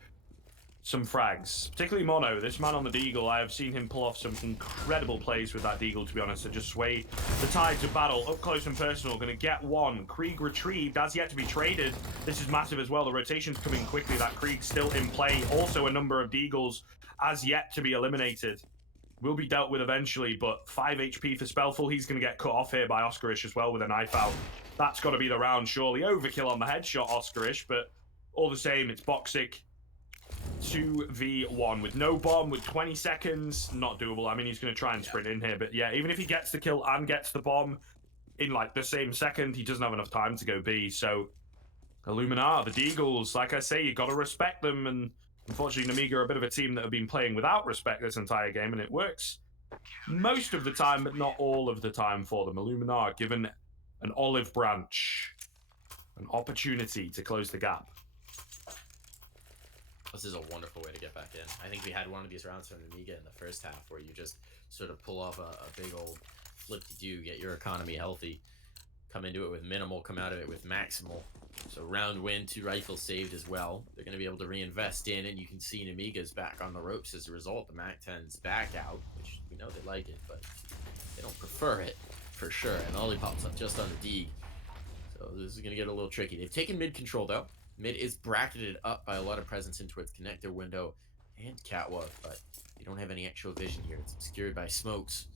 some frags. Particularly Mono. This man on the Deagle, I have seen him pull off some incredible plays with that Deagle, to be honest, to just sway the tides of battle. Up close and personal. Going to get one. Krieg retrieved. As yet to be traded. This is massive as well. The rotation's coming quickly. That Krieg's still in play. Also a number of Deagles as yet to be eliminated. Will be dealt with eventually, but 5 HP for Spellful. He's going to get cut off here by Oscarish as well with a knife out. That's got to be the round, surely. Overkill on the headshot, Oscarish, but all the same, it's Boxic 2v1 with no bomb, with 20 seconds. Not doable. I mean, he's going to try and sprint in here, but yeah, even if he gets the kill and gets the bomb in like the same second, he doesn't have enough time to go B. So, Illuminar, the Deagles, like I say, you got to respect them, and unfortunately, Nemiga are a bit of a team that have been playing without respect this entire game, and it works most of the time, but not all of the time for them. Illuminar given an olive branch, an opportunity to close the gap. This is a wonderful way to get back in. I think we had one of these rounds from Nemiga in the first half where you just sort of pull off a big old flip-de-doo, get your economy healthy, come into it with minimal, come out of it with maximal. So round win, 2 rifles saved as well. They're going to be able to reinvest in, and you can see Nemiga's back on the ropes as a result. The MAC-10's back out, which we know they like it, but they don't prefer it for sure. And Ollie pops up just on the D. So this is going to get a little tricky. They've taken mid control though. Mid is bracketed up by a lot of presence in towards connector window and catwalk, but you don't have any actual vision here. It's obscured by smokes.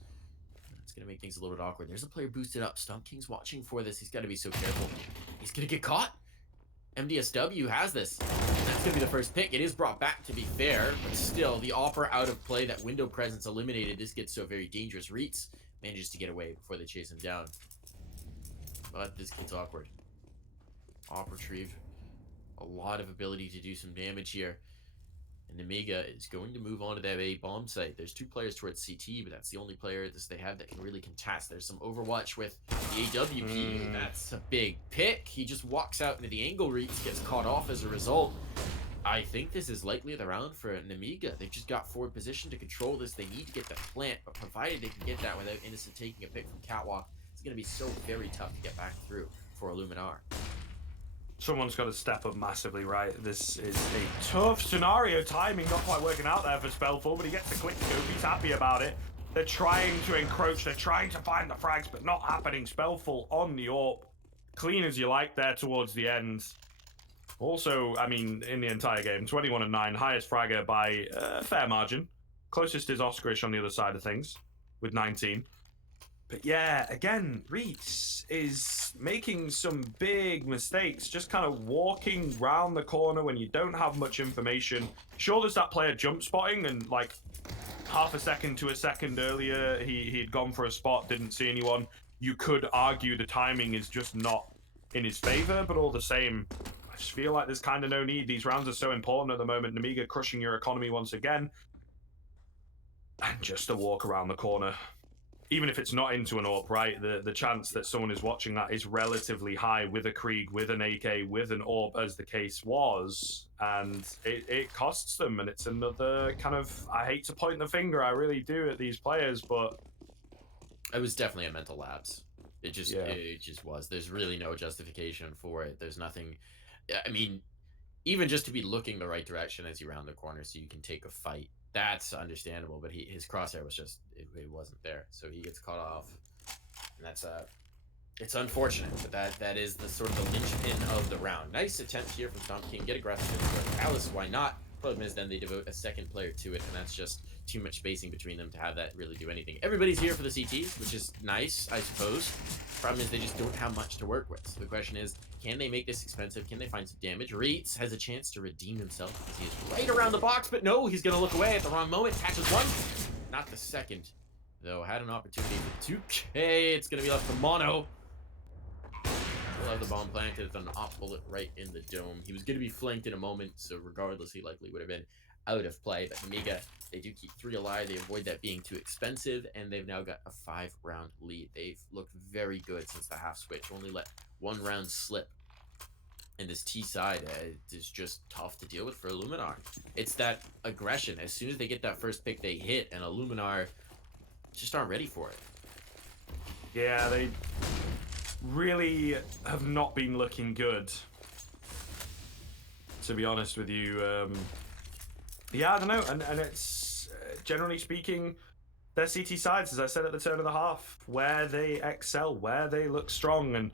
It's going to make things a little bit awkward. There's a player boosted up. Stomp King's watching for this. He's got to be so careful. He's going to get caught. MDSW has this. And that's going to be the first pick. It is brought back, to be fair, but still, the Opera out of play. That window presence eliminated. This gets so very dangerous. Reitz manages to get away before they chase him down. But this kid's awkward. Op retrieve. A lot of ability to do some damage here. And Nemiga is going to move on to that A bomb site. There's 2 players towards CT, but that's the only player they have that can really contest. There's some Overwatch with the AWP. That's a big pick. He just walks out into the angle reach, gets caught off as a result. I think this is likely the round for Nemiga. They've just got forward position to control this. They need to get the plant, but provided they can get that without Innocent taking a pick from Catwalk, it's going to be so very tough to get back through for Illuminar. Someone's got to step up massively, right? This is a tough scenario. Timing not quite working out there for Spellful, but he gets the quick scope. He's happy about it. They're trying to encroach. They're trying to find the frags, but not happening. Spellful on the AWP. Clean as you like there towards the end. Also, I mean, in the entire game, 21 and 9, highest fragger by a fair margin. Closest is Oscarish on the other side of things with 19. But yeah, again, Reitz is making some big mistakes, just kind of walking round the corner when you don't have much information. Sure, there's that player jump spotting, and like half a second to a second earlier, he'd gone for a spot, didn't see anyone. You could argue the timing is just not in his favor, but all the same, I just feel like there's kind of no need. These rounds are so important at the moment. Nemiga crushing your economy once again. And just a walk around the corner. Even if it's not into an AWP, right, the chance that someone is watching that is relatively high with a Krieg, with an AK, with an AWP, as the case was. And it costs them, and it's another kind of, I hate to point the finger, I really do, at these players, but... It was definitely a mental lapse. It just was. There's really no justification for it. There's nothing... I mean, even just to be looking the right direction as you round the corner so you can take a fight, that's understandable, but his crosshair was just, it wasn't there. So he gets caught off, and that's it's unfortunate, but that is the sort of the linchpin of the round. Nice attempt here from Stomp King, get aggressive into Alice, why not? Problem is then they devote a second player to it, and that's just too much spacing between them to have that really do anything. Everybody's here for the CTs, which is nice, I suppose. Problem is they just don't have much to work with. So the question is, can they make this expensive? Can they find some damage? Reitz has a chance to redeem himself because he is right around the box, but no, he's going to look away at the wrong moment. Catches one, not the second, though. Had an opportunity for 2K. It's going to be left for Mono. Still have the bomb planted with an op bullet right in the dome. He was going to be flanked in a moment, so regardless, he likely would have been out of play. But Nemiga, they do keep 3 alive. They avoid that being too expensive, and they've now got a 5-round lead. They've looked very good since the half switch. Only let 1 round slip. And this T side is just tough to deal with for Illuminar. It's that aggression. As soon as they get that first pick, they hit, and Illuminar just aren't ready for it. Yeah, they really have not been looking good, to be honest with you. Yeah, I don't know, and it's generally speaking, their CT sides, as I said at the turn of the half, where they excel, where they look strong. And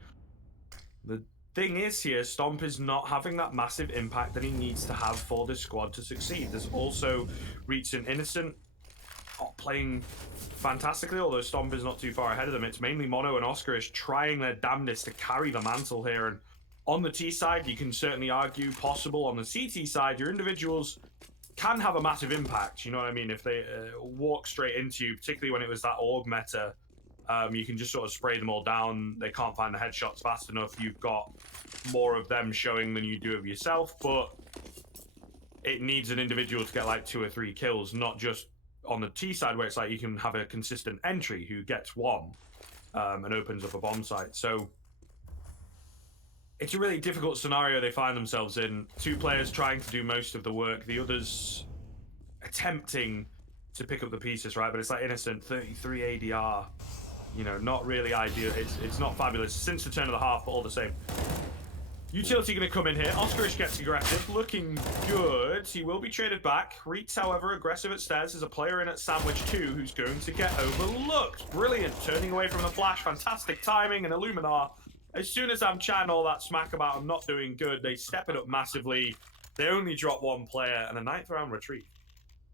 the thing is here, Stomp is not having that massive impact that he needs to have for this squad to succeed. There's also Reach and Innocent playing fantastically, although Stomp is not too far ahead of them. It's mainly Mono and Oscarish trying their damnedest to carry the mantle here. And on the T side, you can certainly argue possible. On the CT side, your individuals can have a massive impact, you know what I mean? If they walk straight into you, particularly when it was that org meta, you can just sort of spray them all down. They can't find the headshots fast enough. You've got more of them showing than you do of yourself, but it needs an individual to get like 2 or 3 kills, not just on the T side where it's like you can have a consistent entry who gets 1 and opens up a bomb site. So it's a really difficult scenario they find themselves in. 2 players trying to do most of the work, the others attempting to pick up the pieces, right? But it's like Innocent, 33 ADR, you know, not really ideal. It's not fabulous since the turn of the half, but all the same. Utility going to come in here. Oscarish gets aggressive, looking good. He will be traded back. Reeds, however, aggressive at stairs. There's a player in at Sandwich 2 who's going to get overlooked. Brilliant, turning away from the flash. Fantastic timing, and Illuminar, as soon as I'm chatting all that smack about them not doing good, they step it up massively. They only drop 1 player and a 9th round retreat.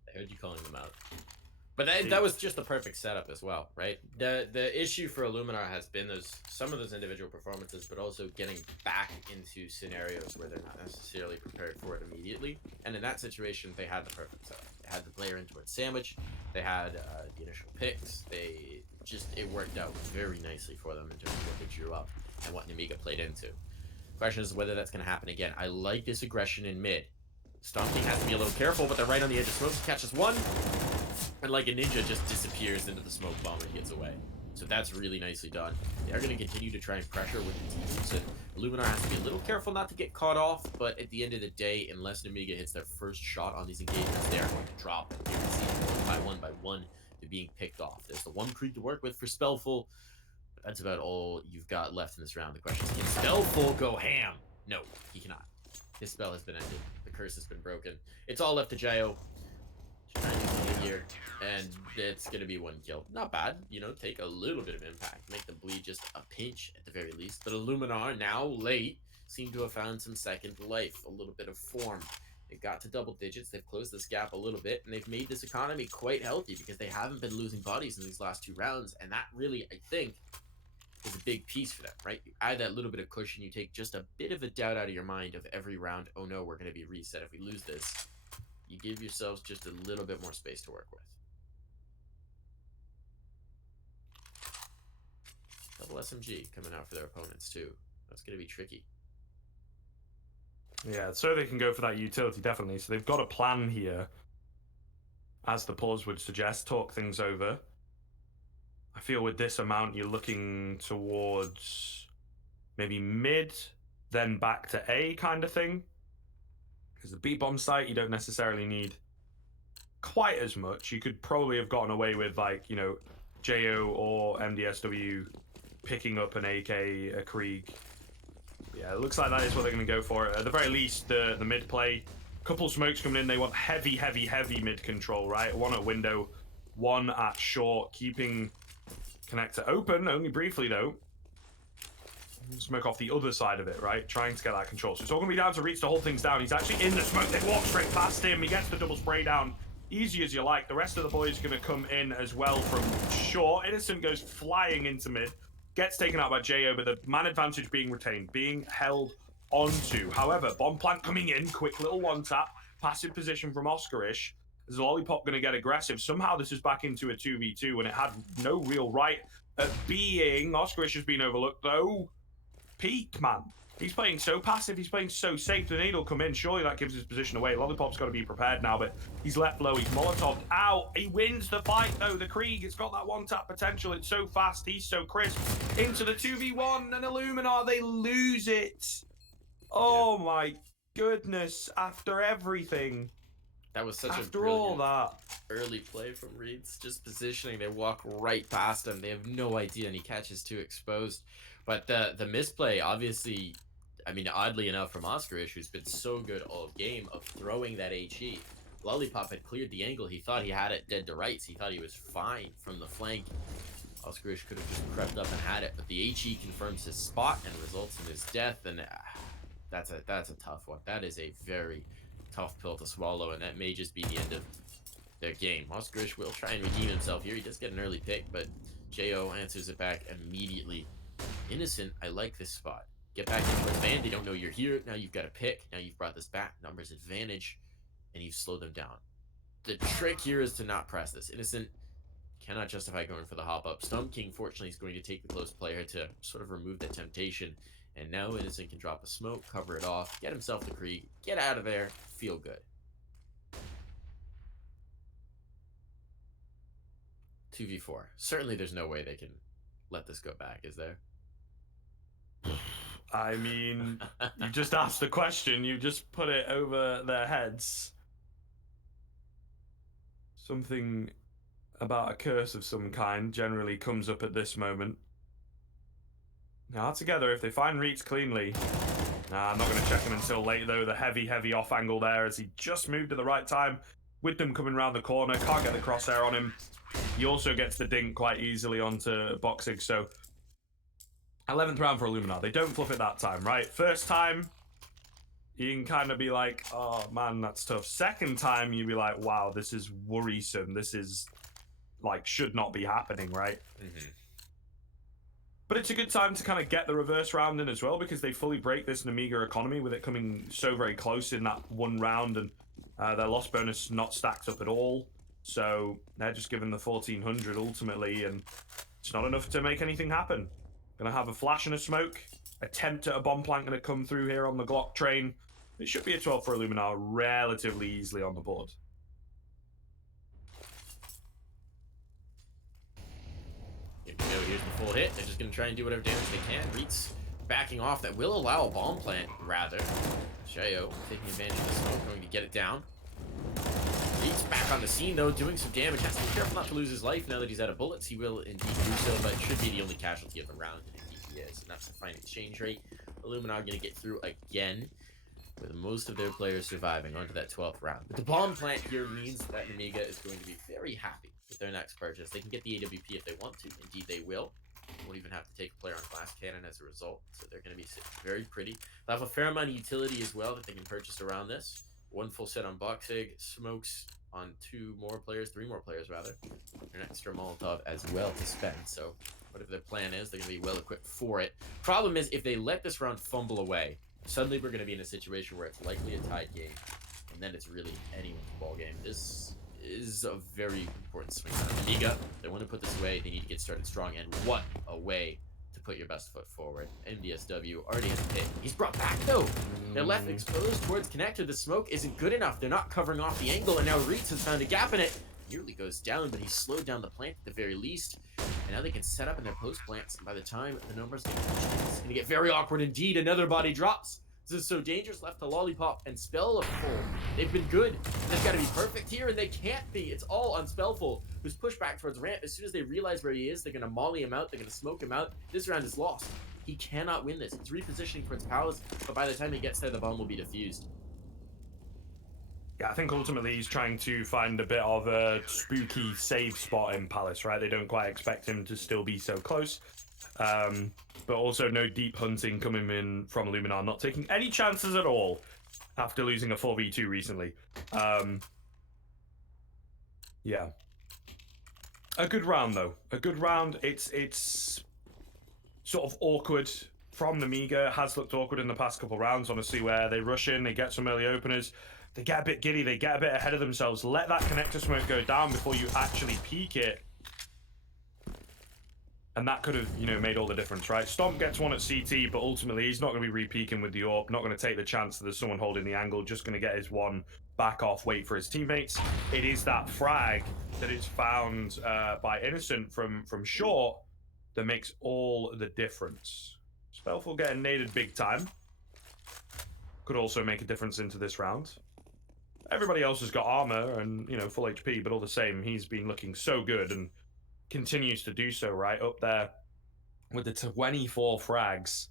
I heard you calling them out. But that was just the perfect setup as well, right? The issue for Illuminar has been some of those individual performances, but also getting back into scenarios where they're not necessarily prepared for it immediately. And in that situation, they had the perfect setup. They had the player in towards Sandwich. They had the initial picks. It worked out very nicely for them in terms of what they drew up and what Nemiga played into. The question is whether that's going to happen again. I like this aggression in mid. Stomping has to be a little careful, but they're right on the edge of smoke. Catches 1. And like a ninja just disappears into the smoke bomb and gets away. So that's really nicely done. They are going to continue to try and pressure with the teams, and Illuminar has to be a little careful not to get caught off, but at the end of the day, unless Nemiga hits their first shot on these engagements, they are going to drop. And you can see one by one, they're being picked off. There's the 1 creep to work with for Spellful, but that's about all you've got left in this round. The question is, can Spellful go ham? No, he cannot. His spell has been ended. The curse has been broken. It's all left to Csgo. Trying to get here, and it's gonna be 1 kill. Not bad, you know, take a little bit of impact, make them bleed just a pinch at the very least. But Illuminar, now late, seem to have found some second life, a little bit of form. They've got to double digits, they've closed this gap a little bit, and they've made this economy quite healthy because they haven't been losing bodies in these last 2 rounds, and that really, I think, is a big piece for them, right? You add that little bit of cushion, you take just a bit of a doubt out of your mind of every round, oh no, we're gonna be reset if we lose this. You give yourselves just a little bit more space to work with. Double SMG coming out for their opponents too. That's going to be tricky. Yeah, so they can go for that utility, definitely. So they've got a plan here, as the pause would suggest, talk things over. I feel with this amount, you're looking towards maybe mid, then back to A kind of thing. Because the B-bomb site, you don't necessarily need quite as much. You could probably have gotten away with, like, you know, Csgo or MDSW picking up an AK, a Krieg. Yeah, it looks like that is what they're going to go for. At the very least, the mid play. Couple smokes coming in. They want heavy mid control, right? 1 at window, 1 at short, keeping connector open, only briefly, though. Smoke off the other side of it, right? Trying to get that control. So it's all going to be down to Reach to hold things down. He's actually in the smoke. They walk straight past him. He gets the double spray down. Easy as you like. The rest of the boys are going to come in as well from short. Innocent goes flying into mid. Gets taken out by Csgo, but the man advantage being retained, being held onto. However, bomb plant coming in. Quick little 1-tap. Passive position from Oscarish. Is Lollipop going to get aggressive? Somehow this is back into a 2v2 when it had no real right at being. Oscarish has been overlooked, though. Peak, man. He's playing so passive, he's playing so safe. The nade will come in, surely that gives his position away. Lollipop's got to be prepared now, but he's left low, he's Molotov'd out. He wins the fight though, the Krieg, it's got that one-tap potential, it's so fast, he's so crisp. Into the 2v1, and Illuminar, they lose it. Oh my goodness, after everything. That was such after all that. Early play from Reeds, just positioning. They walk right past him. They have no idea, and he catches too exposed. But the misplay, obviously, I mean, oddly enough, from Oscarish, who's been so good all game of throwing that HE. Lollipop had cleared the angle. He thought he had it dead to rights. He thought he was fine from the flank. Oscarish could have just crept up and had it, but the HE confirms his spot and results in his death. And that's a tough one. That is a very tough pill to swallow, and that may just be the end of their game. Oscarish will try and redeem himself here. He does get an early pick, but Csgo answers it back immediately. Innocent, I like this spot. Get back into the van. They don't know you're here. Now you've got a pick. Now you've brought this back. Numbers advantage, and you've slowed them down. The trick here is to not press this. Innocent cannot justify going for the hop up. Stump King, fortunately, is going to take the close player to sort of remove that temptation. And now Innocent can drop a smoke, cover it off, get himself the Krieg, get out of there, feel good. 2v4. Certainly there's no way they can let this go back, is there? I mean, you just asked the question, you just put it over their heads. Something about a curse of some kind generally comes up at this moment. Now together, if they find Reeds cleanly. Nah, I'm not going to check him until late though. The heavy off angle there as he just moved at the right time. With them coming around the corner, can't get the crosshair on him. He also gets the dink quite easily onto Boxig, so 11th round for Illuminar. They don't fluff it that time, right? First time, you can kind of be like, oh man, that's tough. Second time, you'd be like, wow, this is worrisome. This is, like, should not be happening, right? Mm-hmm. But it's a good time to kind of get the reverse round in as well, because they fully break this Nemiga economy with it coming so very close in that one round, and their loss bonus not stacked up at all. So they're just given the 1400 ultimately, and it's not enough to make anything happen. Gonna have a flash and a smoke. Attempt at a bomb plant gonna come through here on the Glock train. It should be a 12 for Illuminar relatively easily on the board. Here we go, here's the full hit. They're just gonna try and do whatever damage they can. Reeds backing off. That will allow a bomb plant, rather. Csgo taking advantage of the smoke, going to get it down. Reeds back on the scene though, doing some damage. Has to be careful not to lose his life now that he's out of bullets. He will indeed do so, but it should be the only casualty of the round, and indeed he is. And that's the fine exchange rate. Illuminar gonna get through again, with most of their players surviving onto that 12th round. But the bomb plant here means that Nemiga is going to be very happy with their next purchase. They can get the AWP if they want to. Indeed they will. Won't even have to take a player on glass cannon as a result, so they're going to be very pretty. They'll have a fair amount of utility as well that they can purchase around this. One full set on Boxig, smokes on three more players rather. An extra Molotov as well to spend, so whatever their plan is, they're going to be well equipped for it. Problem is, if they let this round fumble away, suddenly we're going to be in a situation where it's likely a tied game, and then it's really anyone's ball game. This is a very important swing for Nemiga. They want to put this away. They need to get started strong, and what a way to put your best foot forward. MDSW already has a hit. He's brought back though. They're left exposed towards connector. The smoke isn't good enough. They're not covering off the angle, and now Reeds has found a gap in it. Nearly goes down, but he slowed down the plant at the very least. And now they can set up in their post plants, and by the time the numbers get pushed, it's gonna get very awkward indeed. Another body drops. This is so dangerous. Left to Lollipop and Spellful. They've been good. They've got to be perfect here, and they can't be. It's all on Spellful, who's pushed back towards ramp. As soon as they realize where he is, they're going to molly him out. They're going to smoke him out. This round is lost. He cannot win this. It's repositioning towards Palace, but by the time he gets there, the bomb will be defused. Yeah, I think ultimately he's trying to find a bit of a spooky save spot in Palace, right? They don't quite expect him to still be so close. But also no deep hunting coming in from Illuminar, not taking any chances at all after losing a 4v2 recently. Yeah. A good round, though. A good round. It's sort of awkward from Nemiga. Has looked awkward in the past couple rounds, honestly, where they rush in, they get some early openers, they get a bit giddy, they get a bit ahead of themselves. Let that connector smoke go down before you actually peek it. And that could have, you know, made all the difference, right? Stomp gets one at CT, but ultimately he's not going to be re-peeking with the AWP, not going to take the chance that there's someone holding the angle, just going to get his one back off, wait for his teammates. It is that frag that is found by Innocent from short that makes all the difference. Spellful getting naded big time. Could also make a difference into this round. Everybody else has got armor and, you know, full HP, but all the same, he's been looking so good and continues to do so, right? Up there with the 24 frags.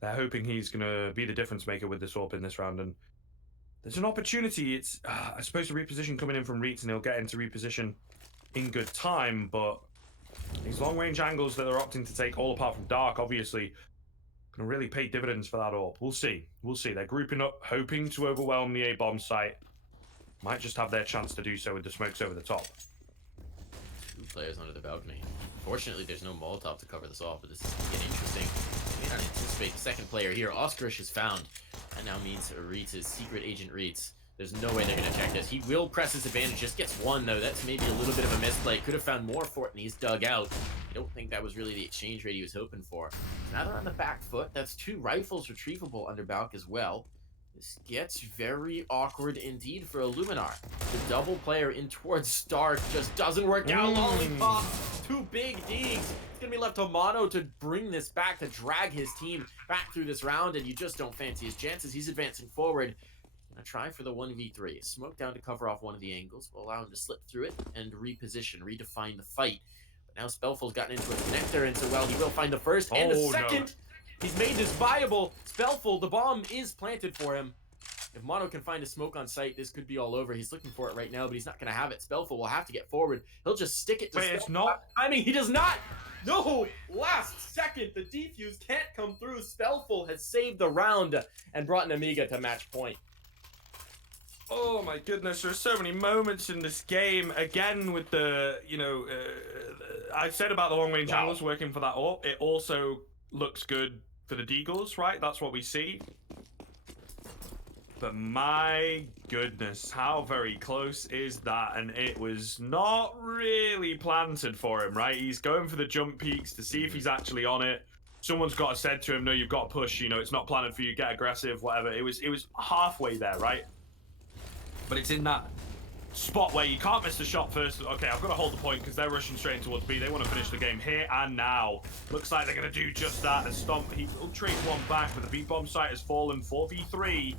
They're hoping he's going to be the difference maker with this AWP in this round. And there's an opportunity. It's, I suppose, a reposition coming in from Reitz, and he'll get into reposition in good time. But these long-range angles that they're opting to take, all apart from Dark, obviously, going to really pay dividends for that AWP. We'll see. We'll see. They're grouping up, hoping to overwhelm the A-bomb site. Might just have their chance to do so with the smokes over the top. Players under the balcony. Fortunately, there's no Molotov to cover this off, but this is getting interesting. We may not anticipate the second player here. Oskarish is found. That now means Reitz, secret agent Reitz. There's no way they're going to check this. He will press his advantage. Just gets one, though. That's maybe a little bit of a misplay. Could have found more for it, and he's dug out. I don't think that was really the exchange rate he was hoping for. Now they're on the back foot. That's 2 rifles retrievable under Balk as well. This gets very awkward indeed for Illuminar. The double player in towards Stark just doesn't work out. Lollipop, 2 big digs. It's going to be left to Mono to bring this back, to drag his team back through this round, and you just don't fancy his chances. He's advancing forward. Gonna try for the 1v3. Smoke down to cover off one of the angles. Will allow him to slip through it and reposition, redefine the fight. But now Spellful's gotten into a connector, and so well, he will find the first and the second. No. He's made this viable. Spellful, the bomb is planted for him. If Mono can find a smoke on site, this could be all over. He's looking for it right now, but he's not going to have it. Spellful will have to get forward. He'll just stick it to Wait, it's not? I mean, he does not. No! Last second, the defuse can't come through. Spellful has saved the round and brought Nemiga to match point. Oh my goodness, there's so many moments in this game. Again, with the, you know, I said about the long-range angles working for that AWP. It also looks good for the Deagles, right? That's what we see. But my goodness, how very close is that? And it was not really planted for him, right? He's going for the jump peaks to see if he's actually on it. Someone's got to said to him, no, you've got to push, you know, it's not planted for you, get aggressive, whatever. It was halfway there, right? But it's in that spot where you can't miss the shot first. Okay, I've got to hold the point because they're rushing straight towards B. They want to finish the game here and now. Looks like they're going to do just that. As Stomp, he'll trade one back, but the B-bomb site has fallen 4v3.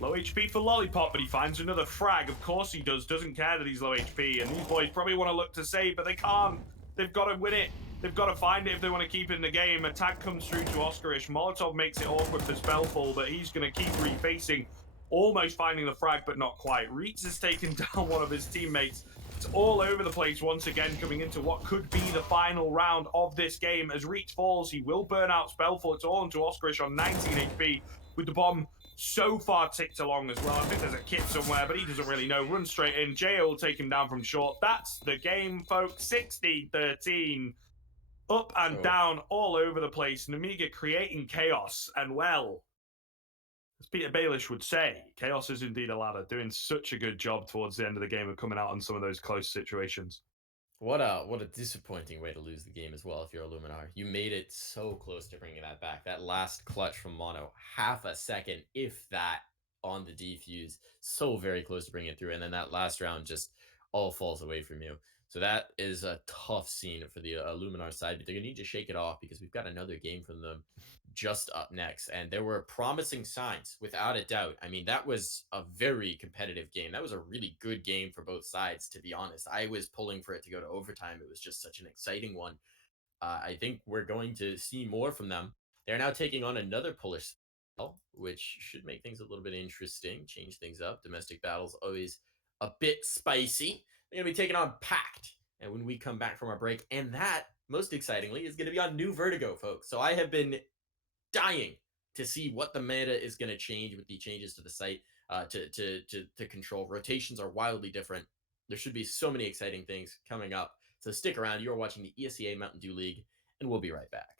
Low HP for Lollipop, but he finds another frag. Of course he does. Doesn't care that he's low HP. And these boys probably want to look to save, but they can't. They've got to win it. They've got to find it if they want to keep it in the game. Attack comes through to Oskarish. Molotov makes it awkward for Spellful, but he's going to keep refacing. Almost finding the frag, but not quite. Reitz has taken down one of his teammates. It's all over the place once again, coming into what could be the final round of this game. As Reitz falls, he will burn out Spellful. It's all into Oskarish on 19 HP with the bomb so far ticked along as well. I think there's a kit somewhere, but he doesn't really know. Runs straight in. Csgo will take him down from short. That's the game, folks. 16-13. Up and down all over the place. Nemiga creating chaos. And, well, as Peter Baelish would say, chaos is indeed a ladder. Doing such a good job towards the end of the game of coming out on some of those close situations. What a disappointing way to lose the game as well if you're Illuminar. You made it so close to bringing that back. That last clutch from Mono, half a second, if that, on the defuse. So very close to bringing it through. And then that last round just all falls away from you. So that is a tough scene for the Illuminar side. But they're going to need to shake it off because we've got another game from them just up next. And there were promising signs, without a doubt. I mean, that was a very competitive game. That was a really good game for both sides, to be honest. I was pulling for it to go to overtime. It was just such an exciting one. I think we're going to see more from them. They're now taking on another Polish cell, which should make things a little bit interesting, change things up. Domestic battles always a bit spicy. They're going to be taking on Pact. And when we come back from our break, and that, most excitingly, is going to be on New Vertigo, folks. So I have been dying to see what the meta is going to change with the changes to the site to control. Rotations are wildly different. There should be so many exciting things coming up. So stick around. You are watching the Esea Mountain Dew League, and we'll be right back.